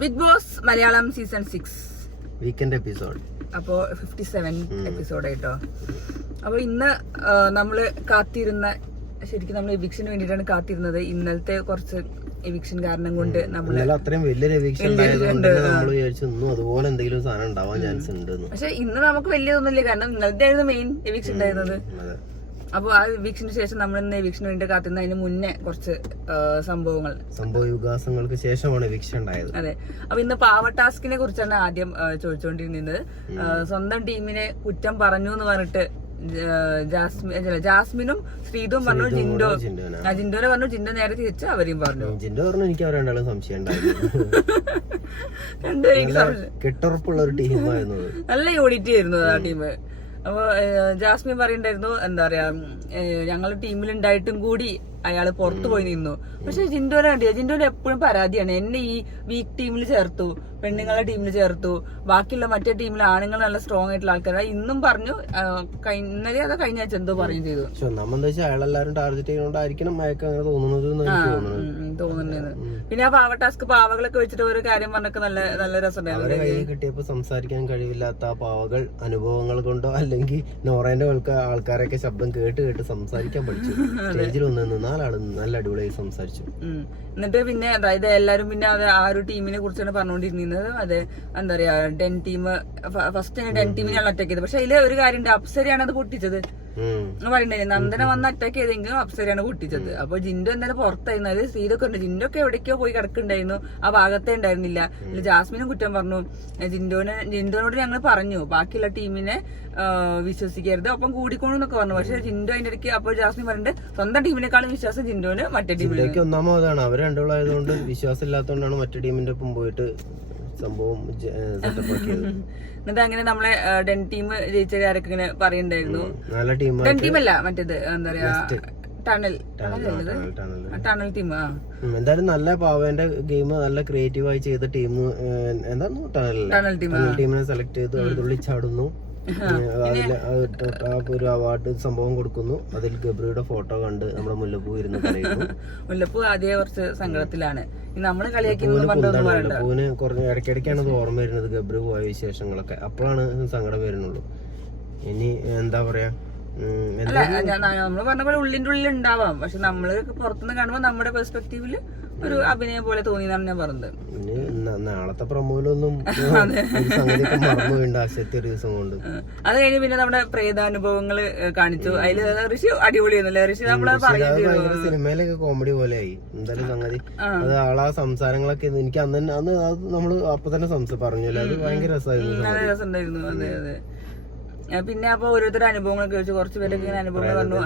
Big Boss Malayalam season 6 weekend episode. അപ്പോ 57 episode ആയിട്ടോ. അപ്പൊ ഇന്ന് നമ്മള് കാത്തിരുന്ന, ശരിക്കും നമ്മൾ എവിക്ഷന് വേണ്ടിയിട്ടാണ് കാത്തിരുന്നത്. ഇന്നലത്തെ കുറച്ച് എവിക്ഷൻ കാരണം കൊണ്ട് നമ്മള് അത്രയും വലിയൊരു എവിക്ഷൻ നമ്മൾ വിചാരിച്ചു ഇന്നും അതുപോലെ എന്തെങ്കിലും സാധനം ഉണ്ടാവാൻ ചാൻസ് ഉണ്ട്. പക്ഷെ ഇന്ന് നമുക്ക് വലിയതൊന്നുമില്ല, കാരണം ഇന്നലത്തെ ആയിരുന്നു മെയിൻ എവിക്ഷൻ ഉണ്ടായിരുന്നത്. അപ്പൊ ആ എവിക്ഷന് ശേഷം നമ്മൾ ഇന്ന് എവിക്ഷന് വേണ്ടി കാത്തിരുന്ന അതിന് മുന്നേ കുറച്ച് സംഭവ വികാസങ്ങൾക്ക് ശേഷമാണ് എവിക്ഷൻ ഉണ്ടായത്. അതെ. അപ്പൊ ഇന്ന് പാവ ടാസ്കിനെ കുറിച്ചാണ് ആദ്യം ചോദിച്ചുകൊണ്ടിരുന്നത്. സ്വന്തം ടീമിനെ കുറ്റം പറഞ്ഞു എന്ന് പറഞ്ഞിട്ട് ജാസ്മിനും ശ്രീതും പറഞ്ഞു, ജിൻഡോനെ പറഞ്ഞു, ജിൻഡോ നേരെ തിരിച്ച് അവരെയും പറഞ്ഞു. ജിൻഡോ പറഞ്ഞു എനിക്ക് അവർ രണ്ടാളും സംശയം കെട്ടുറപ്പുള്ള ഒരു ടീമായിരുന്നു, നല്ല യൂണിറ്റി ആയിരുന്നു ആ ടീം. അപ്പൊ ജാസ്മിൻ പറയണ്ടായിരുന്നു, എന്താ പറയാ, ഞങ്ങളുടെ ടീമിലുണ്ടായിട്ടും കൂടി അയാള് പുറത്തു പോയി നിന്നു. പക്ഷെ ജിൻഡോനെ കണ്ടില്ല, ജിൻഡോന് എപ്പോഴും പരാതിയാണ്, എന്നെ ഈ വീക്ക് ടീമിൽ ചേർത്തു, പെണ്ണുങ്ങളുടെ ടീമിൽ ചേർത്തു, ബാക്കിയുള്ള മറ്റേ ടീമിൽ ആണുങ്ങൾ നല്ല സ്ട്രോങ് ആയിട്ടുള്ള ആൾക്കാരാണ്. ഇന്നും പറഞ്ഞു, ഇന്നലെ അത് കഴിഞ്ഞ ആഴ്ച എന്തോ പറയുകയും ചെയ്തു. അയാളെല്ലാരും ടാർഗറ്റ് ചെയ്യുന്നോണ്ടായിരിക്കണം അയാൾക്ക് അങ്ങനെ തോന്നുന്നത്. പിന്നെ ആ പാവ ടാസ്ക് പാവകളൊക്കെ വെച്ചിട്ട് ഒരു കാര്യം പറഞ്ഞൊക്കെ നല്ല നല്ല രസമുണ്ടായിരുന്നു. കിട്ടിയപ്പോ സംസാരിക്കാൻ കഴിവില്ലാത്ത ആ പാവകൾ അനുഭവങ്ങൾ കൊണ്ടോ അല്ലെങ്കിൽ നോറേന്റെ ആൾക്കാരൊക്കെ ശബ്ദം കേട്ട് കേട്ട് സംസാരിക്കാൻ പഠിച്ചു. സ്റ്റേജിൽ ഒന്ന് നാലാള് നല്ല അടിപൊളിയായി സംസാരിച്ചു. എന്നിട്ട് പിന്നെ അതായത് എല്ലാരും പിന്നെ ആ ഒരു ടീമിനെ കുറിച്ചാണ് പറഞ്ഞുകൊണ്ടിരുന്നത്. അതെ, എന്താ പറയാ, ഡെൻ ടീം ഫസ്റ്റ് ഡെൻ ടീമിനാണ് അറ്റാക്ക് ചെയ്തത്. പക്ഷെ അതില് ഒരു കാര്യമുണ്ട്, അപ്സരയാണ് അത് പൊട്ടിച്ചത് പറയണ്ടേ. നന്ദന വന്ന് അറ്റാക്ക് ചെയ്തെങ്കിലും അപ്സരയാണ് പൊട്ടിച്ചത്. അപ്പൊ ജിൻഡോ എന്തായാലും പുറത്തായിരുന്നു. ശ്രീതൊക്കെ ഉണ്ട്, ജിൻഡോ ഒക്കെ എവിടേക്കോ പോയി കിടക്കുന്നുണ്ടായിരുന്നു, ആ ഭാഗത്തെ ഉണ്ടായിരുന്നില്ല. ജാസ്മിനും കുറ്റം പറഞ്ഞു. ജിൻഡോനോട് ഞങ്ങൾ പറഞ്ഞു ബാക്കിയുള്ള ടീമിനെ വിശ്വസിക്കരുത്, ഒപ്പം കൂടിക്കോണെന്നൊക്കെ പറഞ്ഞു. പക്ഷെ ജിൻഡോ അതിന്റെ ഇടയ്ക്ക് അപ്പോൾ ജാസ്മിൻ പറഞ്ഞിട്ട് സ്വന്തം ടീമിനെക്കാളും വിശ്വാസം ജിൻഡോന് മറ്റേ ടീമിലേക്ക്. ഒന്നാമതാണ് അവർ രണ്ടുള്ളായതുകൊണ്ട് വിശ്വാസം ഇല്ലാത്തതുകൊണ്ടാണ് മറ്റേ ടീമിന്റെ ഒപ്പം പോയിട്ട് സംഭവം എന്നിട്ട് അങ്ങനെ നമ്മളെ ഡെൻ ടീം ജയിച്ചവരൊക്കെ ഇങ്ങനെ പറയുന്നുണ്ടായിരുന്നു. ഡെൻ ടീം അല്ല, മറ്റേത് എന്താ പറയാ, ടണൽ ടീം. എന്തായാലും നല്ല പാവേന്റെ ഗെയിം നല്ല ക്രിയേറ്റീവായി ചെയ്ത ടീം എന്തായിരുന്നു ടണൽ ടീമിനെ സെലക്ട് ചെയ്ത് അവർ തുള്ളിച്ചാടുന്നു. ഒരു അവാർഡ് സംഭവം കൊടുക്കുന്നു. അതിൽ ഗബ്രിയുടെ ഫോട്ടോ കണ്ട് നമ്മുടെ മുല്ലപ്പൂ ഇരുന്ന് കരയുന്നു. മുല്ലപ്പൂ ആദ്യ കുറച്ച് സങ്കടത്തിലാണ്. നമ്മള് മുല്ലപ്പൂവിന് കുറഞ്ഞ ഇടയ്ക്കിടയ്ക്കാണ് അത് ഓർമ്മ വരുന്നത്, ഗബ്രി പോയ വിശേഷങ്ങളൊക്കെ. അപ്പോഴാണ് സങ്കടം വരുന്നുള്ളൂ. ഇനി എന്താ പറയാ, നമ്മള് പറഞ്ഞ പോലെ ഉള്ളിന്റെ ഉള്ളിൽ ഉണ്ടാവാം, പക്ഷെ നമ്മള് പുറത്തുനിന്ന് കാണുമ്പോ നമ്മുടെ പെർസ്പെക്ടീവില് ഒരു അഭിനയം പോലെ തോന്നിയെന്നാണ് ഞാൻ പറഞ്ഞത്. നാളത്തെ പ്രമോലൊന്നും മറന്നു വേണ്ട ആശയത്തെ ഒരു ദിവസം കൊണ്ട്. അത് കഴിഞ്ഞ് പിന്നെ നമ്മുടെ പ്രേതാനുഭവങ്ങള് കാണിച്ചു. അതില് ഋഷി അടിപൊളിയായിരുന്നല്ലേ? ഋഷി നമ്മളെ സിനിമയിലൊക്കെ കോമഡി പോലെ ആയി എന്തായാലും സംഗതി. അത് ആളാ സംസാരങ്ങളൊക്കെ എനിക്ക് അന്ന് നമ്മള് അപ്പൊ തന്നെ പറഞ്ഞല്ലോ, അത് ഭയങ്കര രസമുണ്ടായിരുന്നു. അതെ അതെ. പിന്നെ അപ്പൊ ഓരോരുത്തരുടെ അനുഭവങ്ങളൊക്കെ വെച്ച് കുറച്ച് പേരൊക്കെ ഇങ്ങനെ അനുഭവങ്ങൾ പറഞ്ഞു.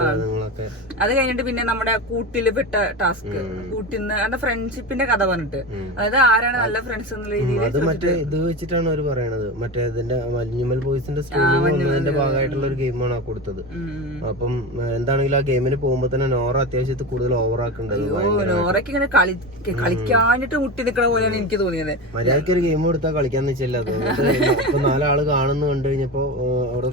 അത് കഴിഞ്ഞിട്ട് പിന്നെ നമ്മുടെ കൂട്ടില് പെട്ട ടാസ്ക്, കൂട്ടിന്ന് കാരണം ഫ്രണ്ട്ഷിപ്പിന്റെ കഥ പറഞ്ഞിട്ട്, അതായത് ആരാണ് നല്ല ഫ്രണ്ട്സ് എന്നുള്ള രീതിയിൽ. അത് മറ്റേ ഇത് വെച്ചിട്ടാണ് അവർ പറയണത്, മറ്റേ ഇതിന്റെ മഞ്ഞുമൽ ബോയ്സിന്റെ സ്ട്രീമിന്റെ ഭാഗമായിട്ടുള്ള ഒരു ഗെയിമാണ് കൊടുത്തത്. അപ്പം എന്താണെങ്കിലും ആ ഗെയിമിന് പോകുമ്പോ തന്നെ നോറ അത്യാവശ്യത്തിൽ കൂടുതൽ ഓവറാക്കുന്നുണ്ട്. നോറയ്ക്ക് ഇങ്ങനെ കളിക്കാനിട്ട് മുട്ടി നിൽക്കണ പോലെയാണ് എനിക്ക് തോന്നിയത്. മര്യാദയ്ക്ക് ഒരു ഗെയിം കൊടുത്താൽ കളിക്കാന്ന് വെച്ചല്ല, ഇപ്പൊ നാലാള് കാണുന്നു കണ്ടു കഴിഞ്ഞപ്പോ അവിടെ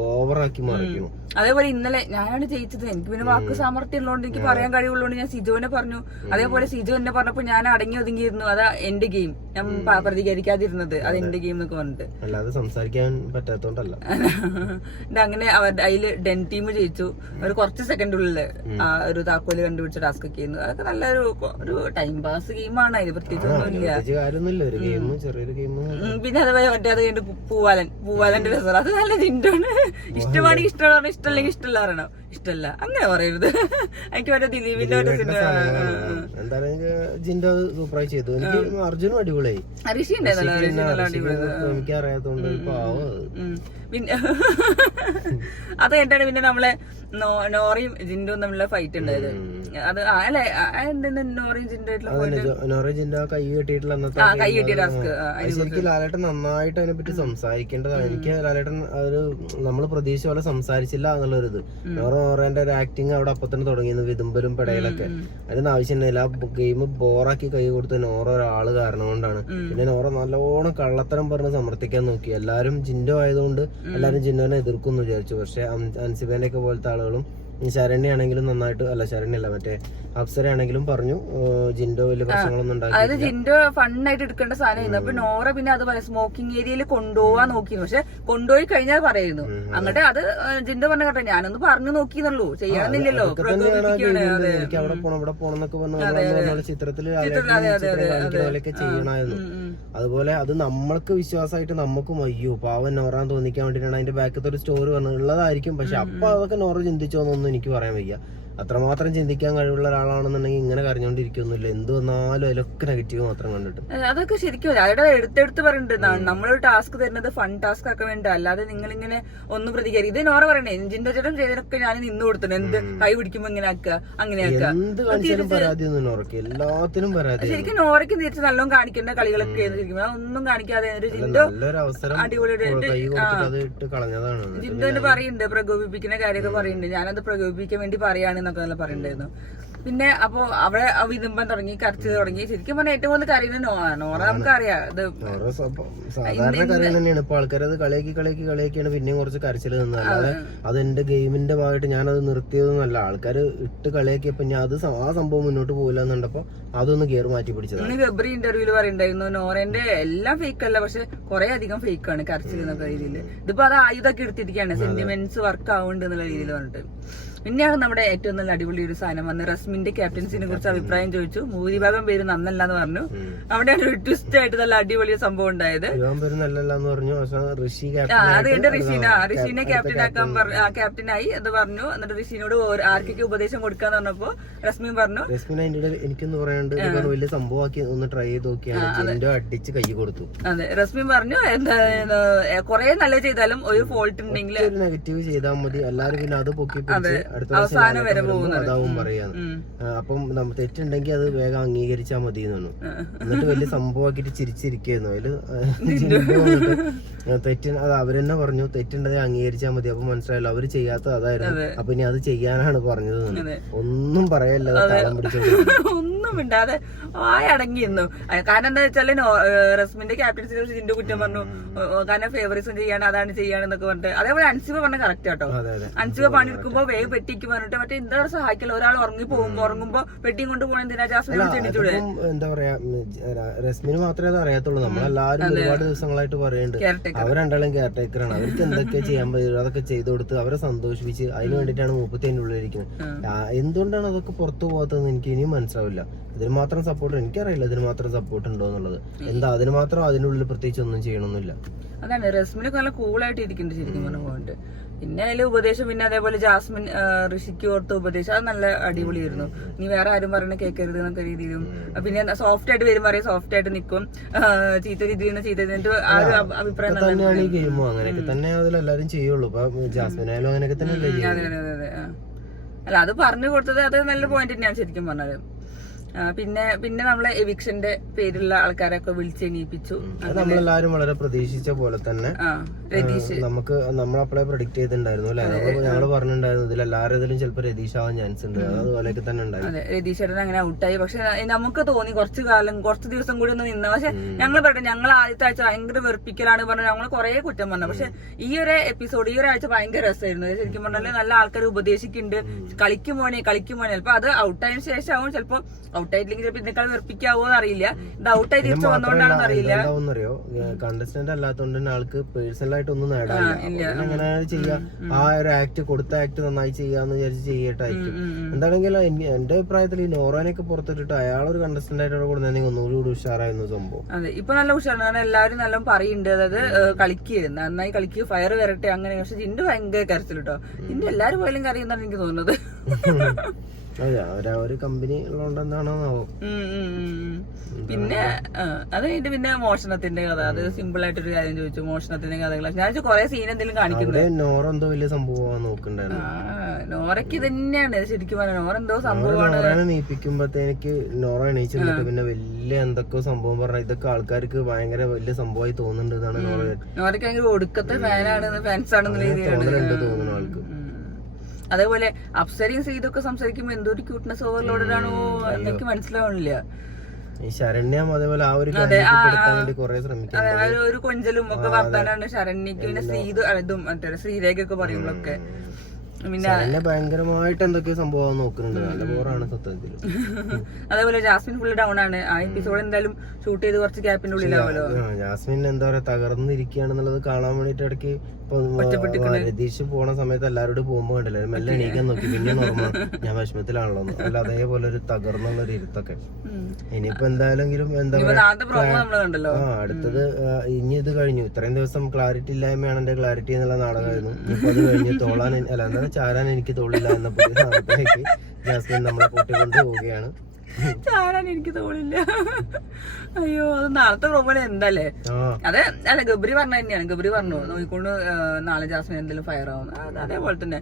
ഓവറാക്കി മാറിക്കുന്നു. അതേപോലെ ഇന്നലെ ഞാനാണ് ജയിച്ചത്, എനിക്ക് പിന്നെ വാക്ക് സാമർത്ഥ്യം ഉള്ളതുകൊണ്ട് എനിക്ക് പറയാൻ കഴിവുള്ളതുകൊണ്ട് ഞാൻ സിജോനെ പറഞ്ഞു. അതേപോലെ സിജോ എന്നെ പറഞ്ഞപ്പോ ഞാൻ അടങ്ങി ഒതുങ്ങിയിരുന്നു, അതാ എന്റെ ഗെയിം, ഞാൻ പ്രതികരിക്കാതിരുന്നത്, അത് എന്റെ ഗെയിം എന്നൊക്കെ പറഞ്ഞിട്ട്. അല്ലാതെ സംസാരിക്കാൻ പറ്റാത്തോണ്ടല്ല. അങ്ങനെ അതില് ഡെൻ ടീം ജയിച്ചു. ഒരു കുറച്ച് സെക്കൻഡുള്ളില് ആ ഒരു താക്കോല് കണ്ടുപിടിച്ച ടാസ്ക് ഒക്കെ ചെയ്യുന്നു. അതൊക്കെ നല്ലൊരു ടൈം പാസ് ഗെയിമാണ്, അതിന് പ്രത്യേകിച്ചൊന്നുമില്ല. പിന്നെ അതുപോലെ മറ്റേ അത് കഴിഞ്ഞിട്ട് പൂവാലന്റെ രസം, അത് നല്ല ജിൻഡോണ്. ഇഷ്ടമാണെങ്കിൽ ഇഷ്ടമാണ്, ഇഷ്ടമല്ലെങ്കിൽ ഇഷ്ടമല്ല പറയണം. ഇഷ്ടമല്ല അങ്ങനെ പറയരുത്. എനിക്ക് മറ്റേ ദിലീപിന്റെ ഒരു സിനിമ ജിൻഡോ സൂപ്പറായി ചെയ്തു. എനിക്ക് അർജുനും അടിപൊളിയായി. ഋഷി ഉണ്ടായിരുന്നല്ലോ, എനിക്ക് അറിയാത്തോണ്ട് പിന്നെ അത് കേട്ടാണ് പിന്നെ നമ്മളെ നോറയും ജിൻഡോയും തമ്മിലുള്ള ഫൈറ്റ് ഉണ്ടായത്. അത് അല്ലെ നോറയും ജിൻഡോ കൈ കെട്ടിയിട്ടുള്ള ടാസ്ക്. ശരിക്കും ലാലേട്ടൻ നന്നായിട്ട് അതിനെ പറ്റി സംസാരിക്കേണ്ടതാണ്. എനിക്ക് ലാലേട്ടൻ ഒരു നമ്മള് പ്രതീക്ഷ പോലെ സംസാരിച്ചില്ല എന്നുള്ളൊരിത്. നോറേന്റെ ഒരു ആക്ടിങ് അവിടെ അപ്പൊ തന്നെ തുടങ്ങിയിരുന്നു, വിതുമ്പലും പെടയിലൊക്കെ. അതിനൊന്നും ആവശ്യമില്ല. ആ ഗെയിം ബോറാക്കി കൈ കൊടുത്ത് നോറ ഒരാള് കാരണം കൊണ്ടാണ്. പിന്നെ നോറ നല്ലോണം കള്ളത്തരം പറഞ്ഞ് സമർത്ഥിക്കാൻ നോക്കി. എല്ലാരും ജിൻഡോ ആയതുകൊണ്ട് എല്ലാരും ജിൻഡോനെ എതിർക്കും എന്ന് വിചാരിച്ചു. പക്ഷെ അൻസിബേന്റെ ഒക്കെ പോലത്തെ ആളുകളും ശരണ്യാണെങ്കിലും നന്നായിട്ട്, അല്ല ശരണ്യല്ല മറ്റേ അപ്സരയാണെങ്കിലും പറഞ്ഞു ജിൻഡോ വലിയ പ്രശ്നങ്ങളൊന്നും അതായത് ജിൻഡോ ഫണ്ണായിട്ട് എടുക്കേണ്ട സാധനമായിരുന്നു. അപ്പൊ നോറ പിന്നെ അത് പറയാം സ്മോക്കിംഗ് ഏരിയയിൽ കൊണ്ടുപോവാൻ നോക്കിയിരുന്നു, പക്ഷെ കൊണ്ടുപോയി കഴിഞ്ഞാൽ പറയുന്നു അങ്ങോട്ട് അത് ജിൻഡോ പറഞ്ഞ കേട്ടോ ഞാനൊന്ന് പറഞ്ഞു നോക്കിയെന്നുള്ളൂ, ചെയ്യണമെന്നില്ലല്ലോ. എനിക്ക് അവിടെ പോണം ഇവിടെ പോണം എന്നൊക്കെ പറഞ്ഞു ചിത്രത്തില് പോലെയൊക്കെ ചെയ്യണമായിരുന്നു. അതുപോലെ അത് നമ്മൾക്ക് വിശ്വാസമായിട്ട് നമുക്കും അയ്യോ പാവം നോറാൻ തോന്നിക്കാൻ വേണ്ടിയിട്ടാണ് അതിന്റെ ബാക്കത്തെ ഒരു സ്റ്റോറി പറഞ്ഞുള്ളതായിരിക്കും. പക്ഷെ അപ്പൊ അതൊക്കെ നോറ ചിന്തിച്ചോന്നൊന്നും എനിക്ക് പറയാൻ വയ്യ. അത്രമാത്രം ചിന്തിക്കാൻ കഴിവുള്ള ഒരാളാണെന്നുണ്ടെങ്കിൽ ഇങ്ങനെ കരഞ്ഞോണ്ടിരിക്കൊന്നുമില്ല. എന്ത് വന്നാലും അതിലൊക്കെ നെഗറ്റീവ് മാത്രം കണ്ടിട്ട് അതൊക്കെ ശരിക്കും അവിടെ എടുത്തെടുത്ത് പറഞ്ഞിട്ടുണ്ട്. നമ്മളൊരു ടാസ്ക് തരുന്നത് ഫൺ ടാസ്ക് ആക്കാൻ വേണ്ടി, അല്ലാതെ നിങ്ങളിങ്ങനെ ഒന്ന് പ്രതികരിക്കും. ഇത് നോറ പറയണേ ജിൻഡോ ചേട്ടൻ ചെയ്തതിനൊക്കെ ഞാൻ നിന്ന് കൊടുത്തു, എന്ത് കൈ പിടിക്കുമ്പോ ഇങ്ങനെ ആക്കുക അങ്ങനെ എന്ത് കാണിച്ചാലും പരാതി ഒന്നും നോറയ്ക്ക്, എല്ലാത്തിനും പരാതി. ശരിക്കും നോറയ്ക്ക് തിരിച്ച് നല്ലോണം കാണിക്കേണ്ട കളികളൊക്കെ ശരിക്കും ഒന്നും കാണിക്കാതെ ജിൻഡോ അടിപൊളി ജിൻഡോന് പറയുന്നുണ്ട്, പ്രകോപിപ്പിക്കുന്ന കാര്യമൊക്കെ പറയുന്നുണ്ട്. ഞാനത് പ്രകോപിപ്പിക്കാൻ വേണ്ടി പറയാണ് എന്നൊക്കെ നല്ല പറയണ്ടായിരുന്നു. പിന്നെ അപ്പൊ അവിടെ വിതുമ്പൻ തുടങ്ങി, കരച്ചു തുടങ്ങി. ശരിക്കും പറഞ്ഞാൽ ഏറ്റവും കൂടുതൽ കരയുന്നത് നോറ. നമുക്കറിയാം ഇത് സാധാരണ കാര്യം തന്നെയാണ്. ഇപ്പൊ ആൾക്കാർ അത് കളിയാക്കിയാണ് പിന്നെയും കുറച്ച് കരച്ചിൽ നിന്നത്. അല്ലാതെ അത് എന്റെ ഗെയിമിന്റെ ഭാഗമായിട്ട് ഞാനത് നിർത്തിയതൊന്നുമല്ല. ആൾക്കാർ ഇട്ട് കളിയാക്കിയപ്പോ ഞാൻ അത് ആ സംഭവം മുന്നോട്ട് പോകില്ല എന്നുണ്ടപ്പോ അതൊന്ന് ഗിയർ മാറ്റി പിടിച്ചത്. ഗബ്രി ഇന്റർവ്യൂല് പറയുണ്ടായിരുന്നു നോറന്റെ എല്ലാം ഫേക്ക് അല്ല, പക്ഷെ കുറെ അധികം ഫേക്ക് ആണ് കരച്ചിൽ എന്നൊക്കെ രീതിയിൽ. ഇതിപ്പോ അത് ആയുധമൊക്കെ എടുത്തിരിക്കുകയാണ്, സെന്റിമെന്റ്സ് വർക്ക് ആവുന്നുണ്ട് എന്നുള്ള രീതിയിൽ പറഞ്ഞിട്ട്. പിന്നെയാണ് നമ്മുടെ ഏറ്റവും നല്ല അടിപൊളി ഒരു സാധനം വന്ന് റസ്മിന്റെ ക്യാപ്റ്റൻസിനെ കുറിച്ച് അഭിപ്രായം ചോദിച്ചു. ഭൂരിഭാഗം പേര് നന്നല്ല എന്ന് പറഞ്ഞു. അവിടെയാണ് ഒരു ട്വിസ്റ്റ് ആയിട്ട് നല്ല അടിപൊളി സംഭവം ഉണ്ടായത്. അത് കണ്ട് ഋഷിനെ ക്യാപ്റ്റനായി അത് പറഞ്ഞു. എന്നിട്ട് ഋഷിനോട് ആർക്കൊക്കെ ഉപദേശം കൊടുക്കാന്ന് പറഞ്ഞപ്പോ റസ്മിൻ പറഞ്ഞു എനിക്കൊന്ന് പറയാണ്ട് വലിയ സംഭവമാക്കി ഒന്ന് ട്രൈ ചെയ്ത് നോക്കിയാണ് അടിച്ച് കൈ കൊടുത്തു. അതെ റസ്മിൻ പറഞ്ഞു എന്താ കുറെ നല്ല ചെയ്താലും ഒരു ഫോൾട്ട് ഉണ്ടെങ്കിൽ നെഗറ്റീവ് ചെയ്താൽ മതി, എല്ലാരും പിന്നെ അത് പൊക്കി അവസാനം വരെ അതാവും പറയാന്ന്. അപ്പം തെറ്റുണ്ടെങ്കിൽ അത് വേഗം അംഗീകരിച്ചാൽ മതി എന്നാണ്. എന്നിട്ട് വലിയ സംഭവമാക്കിട്ട് ചിരിച്ചിരിക്കുന്നു. അതില് തെറ്റ് അത് അവരെന്നെ പറഞ്ഞു തെറ്റുണ്ടെങ്കിൽ അംഗീകരിച്ചാൽ മതി. അപ്പൊ മനസ്സിലായല്ലോ അവര് ചെയ്യാത്ത അതായിരുന്നു. അപ്പൊ ഇനി അത് ചെയ്യാനാണ് പറഞ്ഞത്. ഒന്നും പറയല്ല, താളം പിടിച്ചത് ഒന്നും മിണ്ടാതെ അടങ്ങിയിരുന്നു. കാരണം എന്താ വെച്ചാല് റസ്മിന്റെ ക്യാപ്റ്റൻസിനെ കുറിച്ച് ജിൻഡോ കുറ്റം പറഞ്ഞു, കാരണം ഫേവറിസം ചെയ്യാണ് അതാണ് ചെയ്യാണെന്നൊക്കെ പറഞ്ഞിട്ട്. അതേപോലെ അൻസിബ പറഞ്ഞ കറക്റ്റ് കേട്ടോ. അൻസിബ പണിയെടുക്കുമ്പോ വേഗം പെട്ടിക്ക് പറഞ്ഞിട്ട് മറ്റേ എന്താണ് സഹായിക്കല്ലോ, ഒരാൾ ഉറങ്ങുമ്പോ പെട്ടിയും കൊണ്ട് പോകണം എന്തിനാ ജാസ്മിനെ ചെന്നിട്ടൂടെ. എന്താ പറയാ റസ്മിന് മാത്രമേ അത് അറിയാത്തുള്ളൂ. നമ്മളെല്ലാരും ഒരുപാട് ദിവസങ്ങളായിട്ട് പറയുന്നുണ്ട് അവർ രണ്ടാളും കെയർ ടേക്കറാണ്. അവർക്ക് എന്തൊക്കെ ചെയ്യാൻ പറ്റും അതൊക്കെ ചെയ്തു കൊടുത്ത് അവരെ സന്തോഷിപ്പിച്ച് അതിന് വേണ്ടിയിട്ടാണ് 30 ഉള്ളിലിരിക്കുന്നത്. എന്തുകൊണ്ടാണ് അതൊക്കെ പുറത്തു പോകാത്തതെന്ന് എനിക്ക് ഇനിയും മനസ്സിലാവില്ല. ഇതിന് മാത്രം സപ്പോർട്ട് എനിക്കറിയില്ല, ഇതിന് മാത്രം സപ്പോർട്ട് ഉണ്ടോ എന്നുള്ളത്. എന്താ അതിന് മാത്രം അതിനുള്ളിൽ പ്രത്യേകിച്ച് ഒന്നും ചെയ്യണമെന്നില്ല. അതാണ് റസ്മിനൊക്കെ നല്ല കൂളായിട്ട് ഇരിക്കുന്നുണ്ട് ശരിക്കും പറഞ്ഞു പോയിട്ട്. പിന്നെ അതിലെ ഉപദേശം പിന്നെ അതേപോലെ ജാസ്മിൻ ഋഷിക്ക് ഓർത്ത ഉപദേശം അത് നല്ല അടിപൊളിയായിരുന്നു. നീ വേറെ ആരും പറയണ കേൾക്കരുത് എന്നൊക്കെ രീതിയിലും. പിന്നെ സോഫ്റ്റ് ആയിട്ട് വരും പറയും, സോഫ്റ്റ് ആയിട്ട് നിൽക്കും, ചീത്ത രീതിയിൽ ആ ഒരു അഭിപ്രായം തന്നെയാണ് ഈ ഗെയിമോ അങ്ങനെയൊക്കെ തന്നെ അതിലെല്ലാരും ചെയ്യുള്ളൂ. ഇപ്പൊ ജാസ്മിൻ ആയാലും അങ്ങനെയൊക്കെ തന്നെ. അതെ അതെ അതെ. അല്ല അത് പറഞ്ഞു കൊടുത്തത് അത് നല്ല പോയിന്റ് തന്നെയാണ് ശരിക്കും പറഞ്ഞത്. പിന്നെ നമ്മളെ എവിക്ഷന്റെ പേരുള്ള ആൾക്കാരൊക്കെ വിളിച്ചെണീപ്പിച്ചു. നമ്മളെല്ലാരും വളരെ പ്രതീക്ഷിച്ച പോലെ തന്നെ നമുക്ക് നമ്മളപ്പളെ പ്രഡിക്ട് ചെയ്തിട്ടുണ്ടായിരുന്നു അല്ലെ. ഞങ്ങള് പറഞ്ഞിട്ടുണ്ടായിരുന്നു ഇതിൽ എല്ലാവരും ഇതിലും ചിലപ്പോൾ രതീഷ് ആവാൻ ചാൻസ് ഉണ്ട്. അതുപോലെയൊക്കെ തന്നെ ഉണ്ടായിരുന്നു. അതെ രതീഷ് ചേട്ടൻ അങ്ങനെ ഔട്ടായി. പക്ഷെ നമുക്ക് തോന്നി കുറച്ച് ദിവസം കൂടി ഒന്ന് നിന്ന്. പക്ഷെ ഞങ്ങൾ പറയട്ടെ ഞങ്ങൾ ആദ്യത്തെ ആഴ്ച ഭയങ്കര വെറുപ്പിക്കലാണ് പറഞ്ഞു, ഞങ്ങൾ കുറെ കുറ്റം പറഞ്ഞു. പക്ഷെ ഈ ഒരു എപ്പിസോഡ് ഈ ഒരാഴ്ച ഭയങ്കര രസമായിരുന്നു ശരിക്കും പറഞ്ഞാൽ. നല്ല ആൾക്കാർ ഉപദേശിക്കുന്നുണ്ട്, കളിക്കും മോനെ ചിലപ്പോ അത് ഔട്ടായതിനു ശേഷമാവും, ചിലപ്പോ ഔട്ടായിട്ടില്ലെങ്കിൽ ചിലപ്പോൾ ഇതിനേക്കാൾ വെറുപ്പിക്കാവോന്ന് അറിയില്ല. ഇത് ഔട്ടായി തിരിച്ചു വന്നോണ്ടാണെന്ന് അറിയില്ല. കണ്ടസ്റ്റന്റ് അല്ലാത്തതുകൊണ്ട് തന്നെ ആൾക്ക് പേഴ്സണൽ ആയിട്ട് ഒന്നും നേടാനില്ല. അങ്ങനെ ചെയ്യാ ആ ഒരു ആക്ട് കൊടുത്ത ആക്ട് നന്നായി ചെയ്യാന്ന് വിചാരിച്ച് ചെയ്യട്ടായിരിക്കും. എന്താണെങ്കിലും എന്റെ അഭിപ്രായത്തിൽ ഈ നോറാനൊക്കെ പുറത്തിട്ടിട്ട് അയാളൊരു കണ്ടസ്റ്റന്റ് ആയിട്ട് കൊടുക്കുന്നെങ്കിൽ ഒന്നുകൂടി ഉഷാറായിരുന്നു സംഭവം. അതെ ഇപ്പൊ നല്ല ഉഷാറാണ്. കാരണം എല്ലാവരും നല്ല പറയുന്നുണ്ട്, അതായത് കളിക്കുക നന്നായി കളിക്കുക, ഫയർ വരട്ടെ അങ്ങനെ. പക്ഷെ ജിൻഡു ഭയങ്കര കരച്ചിൽ കേട്ടോ. ജിൻഡു എല്ലാവരും പോയാലും കറിയെന്നാണ് എനിക്ക് തോന്നുന്നത്. ഒരു കമ്പനി ഉള്ളതുകൊണ്ടെന്താണോ. പിന്നെ അത് കഴിഞ്ഞിട്ട് പിന്നെ മോഷണത്തിന്റെ കഥ, അത് സിമ്പിൾ ആയിട്ടൊരു കാര്യം ചോദിച്ചു. മോഷണത്തിന്റെ കഥകൾ ഞാൻ കുറെ സീൻ എന്തെങ്കിലും കാണിക്കുന്നത്. നോറ എന്തോ വലിയ സംഭവം നോക്കണ്ടായിരുന്നു. നോറയ്ക്ക് തന്നെയാണ് ശരിക്കും പറഞ്ഞ നോറ എന്തോ സംഭവമാണ്. നീപ്പിക്കുമ്പോഴത്തേക്ക് നോറ എണീച്ചിട്ട് പിന്നെ വലിയ എന്തൊക്കെയോ സംഭവം പറഞ്ഞ ഇതൊക്കെ ആൾക്കാർക്ക് ഭയങ്കര വലിയ സംഭവമായി തോന്നുന്നുണ്ട് എന്നാണ് നോറയ്ക്ക് ഭയങ്കര ഒടുക്കത്തെ ഫാൻസ് ആണെന്ന് തോന്നുന്നു ആൾക്ക്. അതേപോലെ അപ്സരയും സീതൊക്കെ സംസാരിക്കുമ്പോ എന്തോ ഒരു ക്യൂട്ട്നെസ് ഓവർലോഡാണോ എന്നൊക്കെ മനസ്സിലാവണില്ല. ശരണ്യം അതേപോലെ ആ ഒരു ഒരു കൊഞ്ചലും ഒക്കെ വർത്താനാണ് ശരണ്യക്ക്. പിന്നെ ശ്രീതു ഇതും മറ്റേ ശ്രീരേഖയൊക്കെ പറയുമ്പോഴൊക്കെ പിന്നെ ഭയങ്കരമായിട്ട് എന്തൊക്കെയോ സംഭവം നോക്കുന്നുണ്ട്. നല്ല ബോറാണ് സത്യത്തിൽ. അതേപോലെ ജാസ്മിൻ ഫുൾ ഡൗൺ ആണ്. ആ എപ്പിസോഡ് എന്തായാലും ഷൂട്ട് ചെയ്ത് കുറച്ച് ഗ്യാപ്പിന്റെ ഉള്ളിലാവല്ലോ. ജാസ്മിൻ എന്താ പറയാ തകർന്നിരിക്കുകയാണെന്നുള്ളത് കാണാൻ വേണ്ടിട്ട് ഇടയ്ക്ക് രതീഷ് പോണ സമയത്ത് എല്ലാവരോടും പോകുമ്പോ കണ്ടില്ല മെല്ലെ എണീക്കാൻ നോക്കി, പിന്നെ നോർമൽ ഞാൻ വിഷമത്തിലാണല്ലോ അല്ല അതേപോലെ ഒരു തകർന്നുള്ള ഒരു ഇരുത്തൊക്കെ. ഇനിയിപ്പോ എന്തായാലും എന്താ പറയാ അടുത്തത് ഇനി ഇത് കഴിഞ്ഞു. ഇത്രയും ദിവസം ക്ലാരിറ്റി ഇല്ലായ്മയാണ് എന്റെ ക്ലാരിറ്റി എന്നുള്ള നാടകമായിരുന്നു. ഇപ്പൊ അത് കഴിഞ്ഞ് തോളാൻ അല്ല എന്താ ചാരാൻ എനിക്ക് തോളില്ല എന്ന പുതിയ നാടകത്തിലേക്ക് ജാസ്മിൻ നമ്മളെ കൂട്ടിക്കൊണ്ട് പോവുകയാണ്. ചാരാൻ എനിക്ക് തോന്നില്ല. അയ്യോ അത് നാളത്തെ പ്രോഗ്രാം എന്താല്ലേ. അതെ അല്ല ഗബ്രി പറഞ്ഞ തന്നെയാണ്. ഗബ്രി പറഞ്ഞു നോക്കിക്കൊണ്ട് നാളെ ജാസ്മിൻ എന്തെങ്കിലും ഫയർ ആവും. അതേപോലെ തന്നെ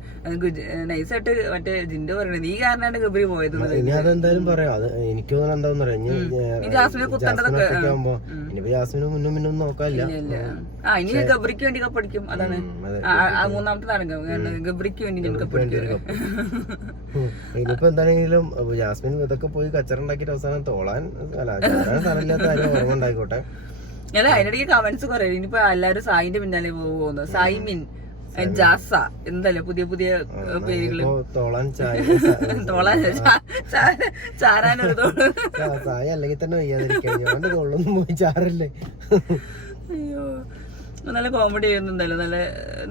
നൈസായിട്ട് മറ്റേ ജിൻഡോ പറയണത് നീ കാരണമാണ് ഗബ്രി പോയത്. ഇനി അതെന്തായാലും പറയാം. അത് എനിക്ക് തോന്നുന്നു എന്താന്ന് പറയാം ജാസ്മിനെ കുത്തേണ്ടതൊക്കെ ആവുമ്പോ ഇനിയിപ്പോ ജാസ്മിന് മുന്നും നോക്കാനില്ല. ഇനി ഗബ്രിക്ക് വേണ്ടി കപ്പടിക്കും. അതാണ് മൂന്നാമത്തെ നാടകം. ഗബ്രിക്ക് വേണ്ടി കപ്പടിക്കും. ഇനിയിപ്പോ എന്താണെങ്കിലും ജാസ്മിൻ ഇതൊക്കെ പോയി കച്ചറുണ്ടാക്കിട്ട് അവസാനം തോളാൻ സ്ഥലമില്ലാത്ത കാര്യം ഓർമ്മ ഉണ്ടായിക്കോട്ടെ. അല്ല അതിനിടയ്ക്ക് കമന്റ്സ് കുറെ. ഇനിയിപ്പോ എല്ലാരും സായിന്റെ പിന്നാലെ പോകുന്നു. സായി മിൻ ജാസ എന്തല്ലേ പുതിയ പുതിയ പേരുകള്. തോളാൻ തോളാൻ ചാരാനൊരു തോള് സായി അല്ലെങ്കിൽ തന്നെ വയ്യാതിരിക്കാൻ അവന്റെ തോളൊന്നും പോയി ചാരല്ലേ. അയ്യോ നല്ല കോമഡി ആയിരുന്നുണ്ടല്ലോ. നല്ല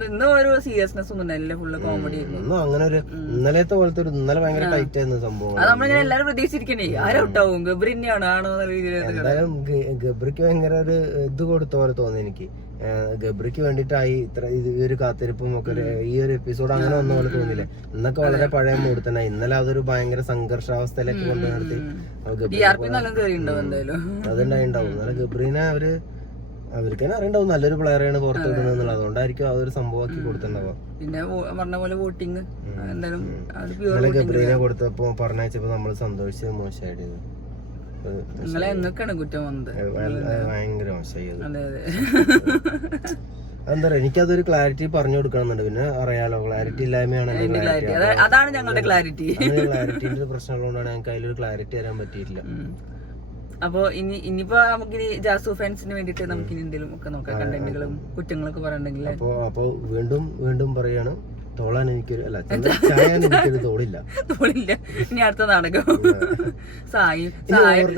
ഇന്നും ഒരു സീരിയസ്നെസ് ഒന്നും ഉണ്ടായില്ല. ഫുള്ള് കോമഡി ആയിരുന്നു. അങ്ങനെ ഒരു ഇന്നലത്തെ പോലത്തെ ഒരു ഇന്നലെ ഭയങ്കര ടൈറ്റ് ആയിരുന്നു സംഭവം. അത് നമ്മളിങ്ങനെ എല്ലാരും പ്രതീക്ഷിച്ചിരിക്കണേ ആരൗട്ടാവും ഗബ്രി തന്നെയാണോ ആണോ എന്ന രീതിയിൽ. എന്തായാലും ഗബ്രിക്ക് ഭയങ്കര ഒരു ഇത് കൊടുത്ത പോലെ തോന്നി എനിക്ക്. ഗബ്രിക്ക് വേണ്ടിട്ടായി ഇത്ര ഒരു കാത്തിരിപ്പും ഒക്കെ ഈ ഒരു എപ്പിസോഡ് അങ്ങനെ വന്ന പോലെ തോന്നില്ലേ. ഇന്നൊക്കെ വളരെ പഴയ മൂഡ് തന്നെ. ഇന്നലെ അതൊരു ഭയങ്കര സംഘർഷാവസ്ഥയിലേക്ക് കൊണ്ടു നിർത്തി അതുണ്ടായിണ്ടാവും. എന്നാലും ഗബ്രീനെ അവർക്ക് തന്നെ അറിയണ്ടാവും നല്ലൊരു പ്ലെയറാണ് പുറത്ത് വിടുന്നത്. അതുകൊണ്ടായിരിക്കും അതൊരു സംഭവമാക്കി കൊടുത്തിട്ടുണ്ടാവുക. പിന്നെ പറഞ്ഞ പോലെ വോട്ടിങ് ഇന്നലെ ഗബ്രീനെ കൊടുത്തപ്പോ പറഞ്ഞയച്ചപ്പോ നമ്മള് സന്തോഷിച്ചത് മോശമായിട്ട് നിങ്ങളെ എന്നൊക്കെയാണ് കുറ്റം വന്നത്. ഭയങ്കര മോശമായി. എന്താ പറയാ എനിക്കതൊരു ക്ലാരിറ്റി പറഞ്ഞു കൊടുക്കണമെന്നുണ്ട്. പിന്നെ അറിയാലോ ക്ലാരിറ്റി ഇല്ലായ്മയാണ് അതാണ് ഞങ്ങളുടെ ക്ലാരിറ്റി. ക്ലാരിറ്റിന്റെ പ്രശ്നമുള്ളതുകൊണ്ടാണ് ഞങ്ങൾക്ക് അതിലൊരു ക്ലാരിറ്റി തരാൻ പറ്റിയിട്ടില്ല. അപ്പൊ ഇനിയിപ്പോ നമുക്ക് ജാസു ഫാൻസിന് വേണ്ടിട്ട് നമുക്ക് ഇനി എന്തെങ്കിലും ഒക്കെ നോക്കാം. കണ്ടന്റുകളും കുറ്റങ്ങളൊക്കെ പറയണ്ടെങ്കിൽ അപ്പൊ വീണ്ടും പറയാണ് തോളാൻ എനിക്കൊരു അല്ല ചായാൻ എനിക്കൊരു തോളില്ല. ഇനി അടുത്ത നാടകം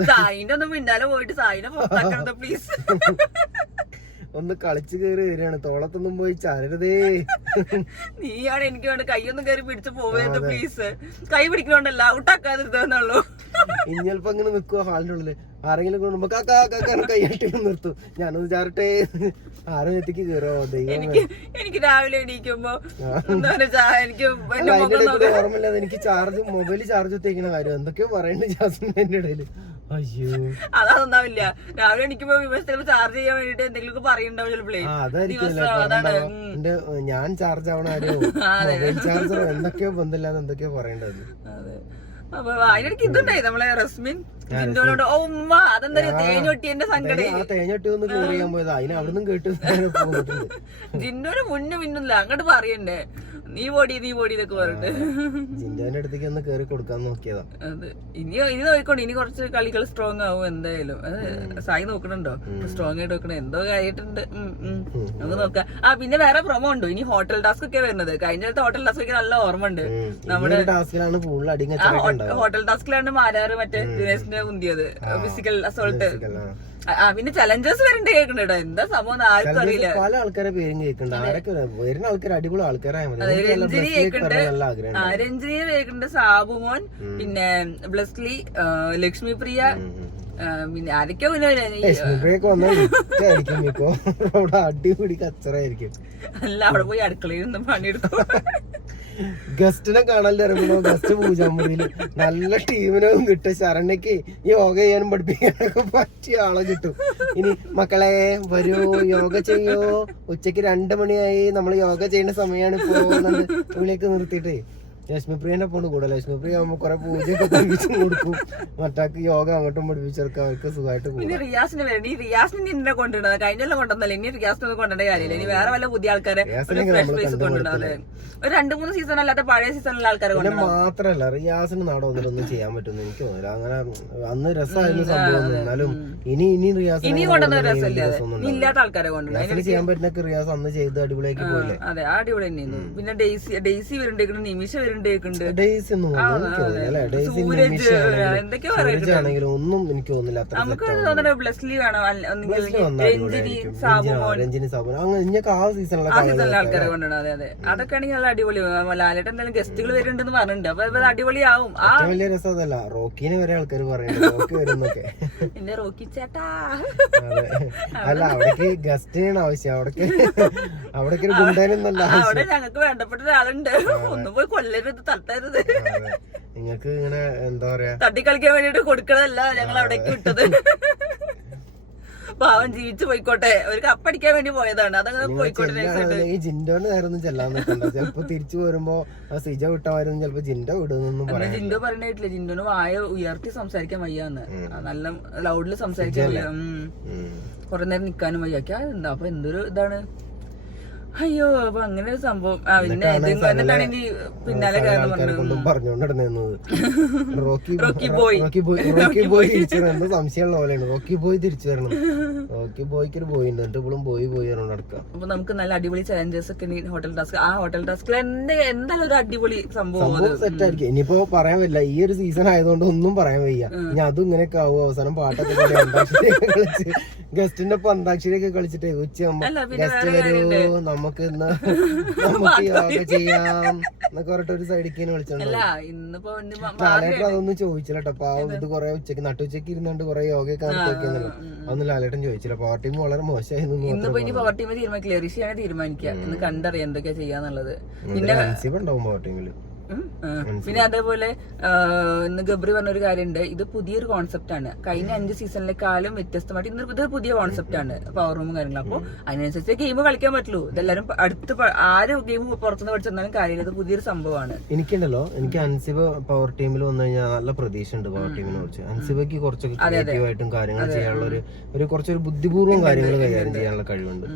സായിന്റെ ഒന്നും പിന്നാലെ പോയിട്ട് സായിനെ പുറത്താക്കരുത് പ്ലീസ്. ഒന്ന് കളിച്ചു കയറി വരികയാണ്. തോളത്തൊന്നും പോയി ചാരരുതേ. നീയാണ് എനിക്ക് വേണ്ട കൈയൊന്നും കയറി പിടിച്ചു പോവരുത് പ്ലീസ്. കൈ പിടിക്കണോണ്ടല്ല ഔട്ടാക്കാതിരുത്തുള്ളൂ. ഇനി ചിലപ്പോ അങ്ങനെ നിക്കുവോ ഹാളിന്റെ ഉള്ളില് ആരെങ്കിലും കൊണ്ടുമ്പോ കാക്കാക്കാന്ന് കൈയാട്ടി നിർത്തും. ഞാനൊന്ന് ചാരട്ടെ ആരും എത്തിക്ക് കയറോ. എനിക്ക് രാവിലെ എണീക്കുമ്പോ ഓർമ്മയില്ലാതെ എനിക്ക് ചാർജ് മൊബൈൽ ചാർജ് കുത്തിക്കുന്ന കാര്യം എന്തൊക്കെയോ പറയണ്ട് ജാസ്മിന്റെ ഇടയില്. അയ്യോ അതൊന്നാവില്ല. രാവിലെ എണീക്കുമ്പോ വിമർശനം ചാർജ് ചെയ്യാൻ വേണ്ടിട്ട് എന്തെങ്കിലും പറയണ്ടാവും ചിലപ്പോഴേ. എന്റെ ഞാൻ ചാർജ് ആവണ ആരോ മൊബൈൽ ചാർജറോ എന്തൊക്കെയോ ബന്ധമില്ലാതെ എന്തൊക്കെയോ പറയേണ്ടത്. അപ്പൊ അതിനിടയ്ക്ക് ഇതുണ്ടായി നമ്മളെ റസ്മിൻ ജിൻഡോനോട് ഓ ഉമ്മ അതെന്താ തേഞ്ഞൊട്ടിന്റെ സങ്കടം. തേഞ്ഞൊട്ടി ഒന്ന് ക്ലിയർ ചെയ്യാൻ പോയതാ. അതിന് അവിടെ നിന്നും കേട്ടു ജിൻഡോന് മുന്നില്ല അങ്ങോട്ട് പറയണ്ടേ നീ പൊടി ഇതൊക്കെ പറഞ്ഞിട്ട് ജിൻഡോന്റെ അടുത്തേക്ക് ഒന്ന് കേറി കൊടുക്കാൻ നോക്കിയതാ. അതെ ഇനി നോക്കിക്കോണ്ട് ഇനി കുറച്ച് കളികൾ സ്ട്രോങ് ആവും എന്തായാലും. സായി നോക്കണുണ്ടോ സ്ട്രോങ് ആയിട്ട് നോക്കണേ എന്തോ കാര്യമായിട്ടുണ്ട്. നമുക്ക് നോക്കാം. പിന്നെ വേറെ പ്രൊമോ ഉണ്ടോ ഇനി ഹോട്ടൽ ടാസ്ക് ഒക്കെ വരുന്നത്. കഴിഞ്ഞ ഹോട്ടൽ ടാസ്ക് ഒക്കെ നല്ല ഓർമ്മ ഉണ്ട്. നമ്മുടെ ടാസ്കിലാണ് ഫുൾ അടിങ്ങ ഹോട്ടൽ ടാസ്കിലാണ് മാരാറ് മറ്റേ ദിനേശിനെ മുന്തിയത് ഫിസിക്കൽ അസോൾട്ട്. പിന്നെ ചലഞ്ചേഴ്സ് വരണ്ട് കേൾക്കണ്ടോ എന്താ സംഭവം ആർക്കും അറിയില്ല. പല ആൾക്കാരെ പേരും കേൾക്കണ്ട. ആരൊക്കെ വരുന്ന ആൾക്കാർ അടിപൊളി ആൾക്കാരായ രഞ്ജിനി കേൾക്കുന്നുണ്ട്. രഞ്ജിനിയെ കേൾക്കുന്നുണ്ട്. സാബുമോൻ പിന്നെ ബ്ലസ്ലി ലക്ഷ്മി പ്രിയ പിന്നെ ആരൊക്കെയോ അടിപൊളി കച്ചറായിരിക്കും. അല്ല അവിടെ പോയി അടുക്കളയിൽ നിന്ന് പണിയെടുത്തു. ഗസ്റ്റിനെ കാണാൻ ഇറങ്ങണോ ഗസ്റ്റ് പൂജാമുറിയില് നല്ല ടീമിനും കിട്ടും. ശരണ്യക്ക് യോഗ ചെയ്യാനും പഠിപ്പിക്കാനൊക്കെ പറ്റിയ ആളെ കിട്ടും. ഇനി മക്കളെ വരൂ യോഗ ചെയ്യോ ഉച്ചക്ക് 2 മണിയായി നമ്മൾ യോഗ ചെയ്യുന്ന സമയമാണ് ഇപ്പോ വിളിയൊക്കെ നിർത്തിയിട്ടേ ലക്ഷ്മിപ്രിയന്റെ ഒപ്പം കൂടെ. ലക്ഷ്മിപ്രിയ ആകുമ്പോ കുറെ പൂജയൊക്കെ പഠിപ്പിച്ചും കൊടുക്കും, മറ്റാക്ക് യോഗ അങ്ങോട്ടും പഠിപ്പിച്ചെടുക്കാം, അവർക്ക് സുഖമായിട്ട് പോകും. പിന്നെ റിയാസിന് വരണം. ഈ റിയാസിന് ഇന്നെ കൊണ്ടുവരുന്നത് കഴിഞ്ഞ കൊണ്ടുവന്നല്ല, ഇനി റിയാസിനൊന്നും കൊണ്ടുവരേണ്ട കാര്യമില്ല. ഇനി വേറെ വല്ല പുതിയ ആൾക്കാരെ കൊണ്ടുവരുന്നത് ഒരു 2-3 സീസൺ അല്ലാത്ത പഴയ സീസണിലെ ആൾക്കാരെ കൊണ്ടുവരണം. മാത്രല്ല റിയാസിന് നാടൊന്നും ചെയ്യാൻ പറ്റുമെന്ന് എനിക്ക് തോന്നില്ല. അങ്ങനെ അന്ന് രസമായിരുന്നു സംഭവം. എന്നാലും ഇനി റിയാസ് കൊണ്ടുവന്ന രസമില്ല, ഇല്ലാത്ത ആൾക്കാരെ കൊണ്ടുവരണം. ചെയ്യാൻ പറ്റുന്ന റിയാസ് അന്ന് ചെയ്ത് അടിപൊളിയാക്കി പോലെ. അതെ, ആ അടിപൊളി തന്നെയായിരുന്നു. പിന്നെ ഡെയ്സി വരുന്നുണ്ട്, നിമിഷ വരുന്നുണ്ട്, ഡെയ്സി ഒന്നും സൂരജ് ആണെങ്കിലും ഒന്നും എനിക്ക് തോന്നില്ല. നമുക്ക് തോന്നുന്നത് ബ്ലെസ്ലി വേണം, രഞ്ജിനി സാബു അങ്ങനെ ഇങ്ങനൊക്കെ ആ സീസണിലെ ആൾക്കാരെ കൊണ്ടുവരണം. അതെ അതെ, അതൊക്കെ ആണെങ്കിൽ നല്ല അടിപൊളി. ലാലേട്ടൻ എന്തായാലും ഗസ്റ്റുകൾ വരുന്നുണ്ടെന്ന് പറഞ്ഞിട്ടുണ്ട്, അപ്പൊ അത് അടിപൊളിയാവും. ആ വലിയ രസം അതല്ല, റോക്കിനെ വരെ ആൾക്കാർ പറയുന്നുണ്ട് റോക്കി വരുന്നൊക്കെ. പിന്നെ റോക്കി ചേട്ടാ അല്ല, അവിടേക്ക് ഗസ്റ്റിനാണ് ആവശ്യം. അവിടേക്ക് ഒരു ഗുണ്ടേനൊന്നല്ല അവിടെ ഞങ്ങൾക്ക് വേണ്ടപ്പെട്ട ഒരാളുണ്ട്, ഒന്നും പോയി കൊല്ലരുത്, തട്ടരുത്. നിങ്ങക്ക് ഇങ്ങനെ എന്താ പറയാ തട്ടിക്കളിക്കാൻ വേണ്ടിട്ട് കൊടുക്കണതല്ല ഞങ്ങൾ അവിടേക്ക് വിട്ടത്. പാവം ജീവിച്ചു പോയിക്കോട്ടെ, ഒരു കപ്പടിക്കാൻ വേണ്ടി പോയതാണ്, അതങ്ങനെ പോയിക്കോട്ടെ. ഈ ജിൻഡോന്റെ നേരം ഒന്നും ചെല്ലാൻ നിൽക്കണ്ട. ചിലപ്പോ തിരിച്ചു വരുമ്പോ സിജ വിട്ടമാരും ചിലപ്പോ ജിൻഡോ വിടുന്നൊന്നും പറയാം. ജിൻഡോ പറഞ്ഞിട്ടില്ല, ജിൻഡോന് വായ ഉയർത്തി സംസാരിക്കാൻ വയ്യാന്ന്, നല്ല ലൗഡില് സംസാരിക്കാൻ വയ്യ, കുറെ നേരം നിക്കാനും വയ്യാക്കി. അതെന്താ അപ്പൊ എന്തൊരു ഇതാണ്. അയ്യോ, അപ്പൊ അങ്ങനെ ഒരു സംഭവം. എന്നിട്ടാണ് ഇനി പിന്നാലെ പറഞ്ഞോണ്ടിരുന്നത് റോക്കി ബോയ് തിരിച്ചു വരണം. എന്താ സംശയമുള്ള പോലെയാണ്. റോക്കി ബോയ് തിരിച്ചു വരണം. റോക്കി ബോയ്ക്ക് ഒരു ബോയ് ഉണ്ട്, എന്നിട്ട് ഇപ്പോഴും ബോയ് നടക്കാം. അപ്പൊ നമുക്ക് നല്ല അടിപൊളി ചലഞ്ചസ് ഒക്കെ ഹോട്ടൽ ടാസ്ക്. ആ ഹോട്ടൽ ടാസ്കിൽ എന്തായാലും ഒരു അടിപൊളി സംഭവം സെറ്റ് ആയിരിക്കും. ഇനിയിപ്പോ പറയാൻ പറ്റില്ല, ഈ ഒരു സീസൺ ആയതുകൊണ്ട് ഒന്നും പറയാൻ വയ്യ. ഇനി അതും ഇങ്ങനെയൊക്കെ ആവും. അവസാനം പാട്ടൊക്കെ അന്താക്ഷരിയൊക്കെ കളിച്ച് ഗസ്റ്റിന്റെ ഒപ്പം അന്താക്ഷരിയൊക്കെ കളിച്ചിട്ടേ ഉച്ചയാകുമ്പോ ഗസ്റ്റ് വരൂ, നമുക്ക് യോഗ ചെയ്യാം എന്നൊക്കെ പറഞ്ഞിട്ട് ഒരു സൈഡിക്ക് വിളിച്ചോണ്ട് ലാലേട്ടൻ അതൊന്നും ചോദിച്ചില്ല കേട്ടോ. പാവം ഇത് കൊറേ ഉച്ചക്ക് നട്ടുച്ചക്ക് ഇരുന്നുകൊണ്ട് കൊറേ യോഗയൊക്കെ നടത്തിയൊക്കെയാണല്ലോ, അതൊന്നും ലാലേട്ടൻ ചോദിച്ചില്ല. പവർ ടീം വളരെ മോശമായിരുന്നു. പവർ ടീം തീരുമാനിക്കില്ല, ഋഷിയാണ് തീരുമാനിക്കുക, എന്ന് കണ്ടറിയാം എന്തൊക്കെയാ ചെയ്യാന്നുള്ളത്. പിന്നെ ഉണ്ടാവും പവർ ടീമില്. പിന്നെ അതേപോലെ ഇന്ന് ഗബ്രി പറഞ്ഞൊരു കാര്യമുണ്ട്, ഇത് പുതിയൊരു കോൺസെപ്റ്റ് ആണ്. കഴിഞ്ഞ 5 സീസണിലെക്കാളും വ്യത്യസ്തമായിട്ട് ഇത് പുതിയ കോൺസെപ്റ്റ് ആണ്, പവർ റൂമും കാര്യങ്ങളും. അപ്പൊ അതിനനുസരിച്ച് ഗെയിം കളിക്കാൻ പറ്റുള്ളൂ. ഇതെല്ലാരും അടുത്ത് ആര് ഗെയിം പുറത്തുനിന്ന് പഠിച്ചെന്നാലും കാര്യമില്ല, ഇത് പുതിയൊരു സംഭവമാണ്. എനിക്കുണ്ടല്ലോ, എനിക്ക് അൻസിബ പവർ ടീമിൽ വന്നു കഴിഞ്ഞാൽ നല്ല പ്രതീക്ഷ ഉണ്ട് പവർ ടീമിനെ കുറിച്ച്. അൻസിബയ്ക്ക് കുറച്ചൊക്കെ ക്രിയേറ്റീവായിട്ടും കാര്യങ്ങൾ ചെയ്യാനുള്ള ഒരു കുറച്ചൊരു ബുദ്ധിപൂർവ്വം കാര്യങ്ങൾ കൈകാര്യം ചെയ്യാനുള്ള കഴിവുണ്ട്.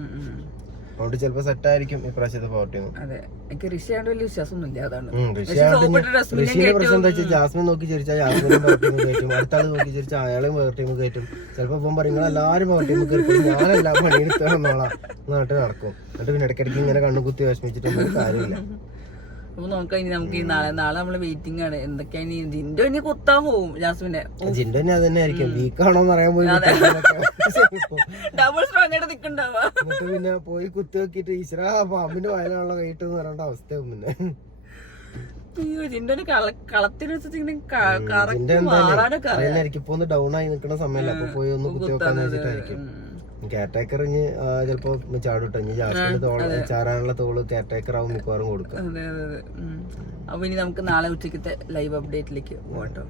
അതുകൊണ്ട് ചിലപ്പോ സെറ്റ് ആയിരിക്കും ഇപ്രാവശ്യത്തെ പവർ ടീം. അതെ, എനിക്ക് ഋഷിയാണ്ട് വലിയ വിശ്വാസമൊന്നുമില്ല. അതാണ് ഋഷിയുടെ പ്രശ്നം എന്താ വെച്ചാൽ ജാസ്മിൻ നോക്കി ചിരിച്ചാൽ ജാസ്മിനും പവർ ടീം കയറ്റും, അടുത്ത ആൾ നോക്കി ചിരിച്ചാൽ അയാളെയും പവർ ടീം കയറ്റും. ചിലപ്പോ ഇപ്പം പറയും എല്ലാവരും പവർ ടീം കയറ്റും, ഞാനെല്ലാം പണിയെടുത്തോളാം നാട്ടിൽ നടക്കും. എന്നിട്ട് പിന്നെ ഇടയ്ക്കിടയ്ക്ക് ഇങ്ങനെ കണ്ണുകുത്തി വിഷമിച്ചിട്ടൊന്നും കാര്യമില്ല. അപ്പൊ നോക്കാം, ഇനി നമുക്ക് ഈ നാളെ നമ്മള് വെയിറ്റിംഗ് ആണ്. എന്തൊക്കെയാണ് ജിൻഡോ ഇനി കുത്താൻ പോവും ജാസ്മിനെ. ജിൻഡോ തന്നെ ആയിരിക്കും വീക്കാണോന്ന് അറിയാൻ പോയി ഡബിൾ സ്ട്രോങ് ആയിട്ട് നിക്കണ്ടാവുക. എന്നിട്ട് പിന്നെ പോയി കുത്തി നോക്കിട്ട് ഈശ്വര പാമ്പിന്റെ വയലാണുള്ള കൈട്ട് എന്ന് പറയേണ്ട അവസ്ഥയാവും. പിന്നെ അയ്യോ, ജിൻഡോന് കളത്തിനനുസരിച്ച് ഇപ്പൊ ഒന്ന് ഡൗൺ ആയി നിൽക്കുന്ന സമയമല്ല, അപ്പൊ പോയി ഒന്ന് കുത്തി വെക്കാന്ന് വെച്ചിട്ടായിരിക്കും. കെയർടേക്കർ ചിലപ്പോ ചാടുട്ടോ, ഇനി ജാസ്മിന് ചാറാനുള്ള തോള് കെയർടേക്കർ ആവും മിക്കവാറും കൊടുക്കുക. അപ്പൊ ഇനി നമുക്ക് നാളെ ഉച്ചക്കത്തെ ലൈവ് അപ്ഡേറ്റിലേക്ക് പോകട്ടോ.